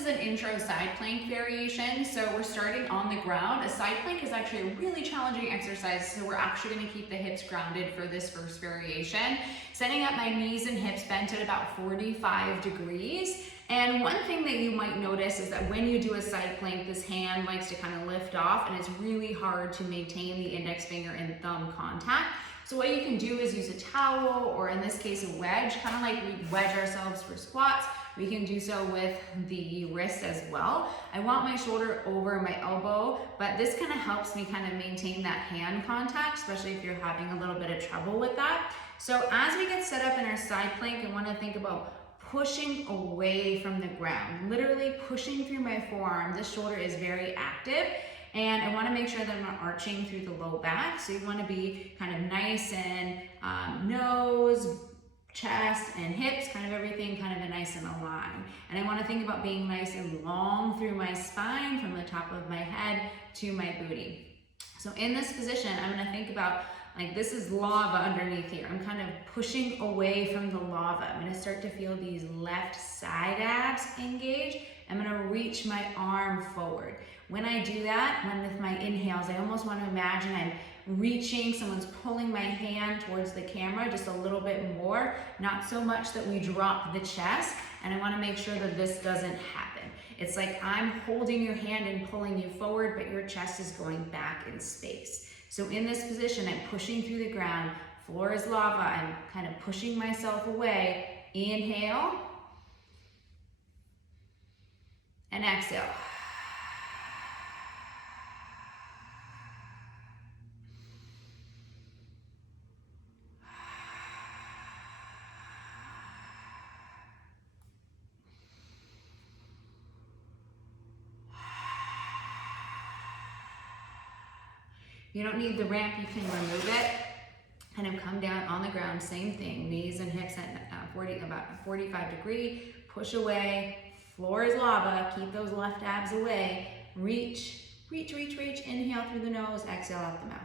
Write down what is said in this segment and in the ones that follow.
is an intro side plank variation. So we're starting on the ground. A side plank is actually a really challenging exercise. So we're actually gonna keep the hips grounded for this first variation. Setting up my knees and hips bent at about 45 degrees. And one thing that you might notice is that when you do a side plank, this hand likes to kind of lift off and it's really hard to maintain the index finger and thumb contact. So what you can do is use a towel, or in this case a wedge, kind of like we wedge ourselves for squats. We can do so with the wrist as well. I want my shoulder over my elbow, but this kind of helps me kind of maintain that hand contact, especially if you're having a little bit of trouble with that. So as we get set up in our side plank, I want to think about pushing away from the ground, literally pushing through my forearm. This shoulder is very active. And I want to make sure that I'm not arching through the low back. So you want to be kind of nice and nose, chest, and hips, kind of everything kind of nice and aligned. And I want to think about being nice and long through my spine from the top of my head to my booty. So in this position, I'm going to think about, like, this is lava underneath here. I'm kind of pushing away from the lava. I'm going to start to feel these left side abs engage. I'm going to reach my arm forward. When I do that, with my inhales, I almost want to imagine I'm reaching, someone's pulling my hand towards the camera just a little bit more, not so much that we drop the chest, and I want to make sure that this doesn't happen. It's like I'm holding your hand and pulling you forward, but your chest is going back in space. So in this position, I'm pushing through the ground, floor is lava, I'm kind of pushing myself away. Inhale, and exhale. You don't need the ramp, you can remove it. Kind of come down on the ground, same thing. Knees and hips at about 45 degree, push away. Floor is lava, keep those left abs away. Reach, reach, reach, reach. Inhale through the nose, exhale out the mouth.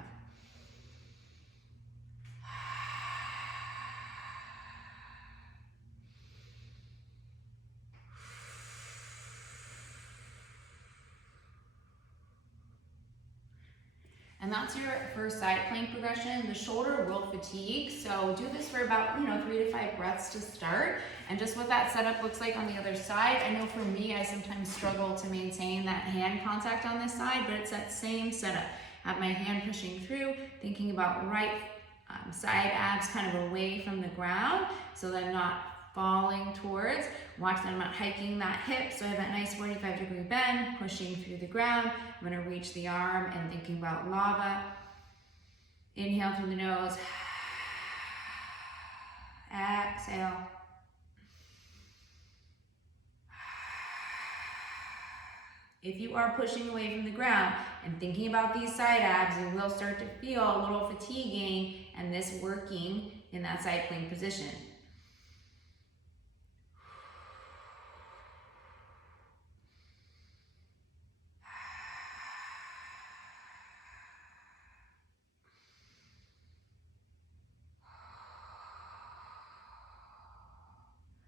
And that's your first side plank progression. The shoulder will fatigue, so do this for about 3 to 5 breaths to start, and just what that setup looks like on the other side. I know for me, I sometimes struggle to maintain that hand contact on this side, but it's that same setup. Have my hand pushing through, thinking about right side abs kind of away from the ground so that I'm not falling towards. Watch that I'm not hiking that hip, so I have that nice 45-degree bend, pushing through the ground. I'm gonna reach the arm and thinking about lava. Inhale through the nose. Exhale. If you are pushing away from the ground and thinking about these side abs, you will start to feel a little fatiguing and this working in that side plank position.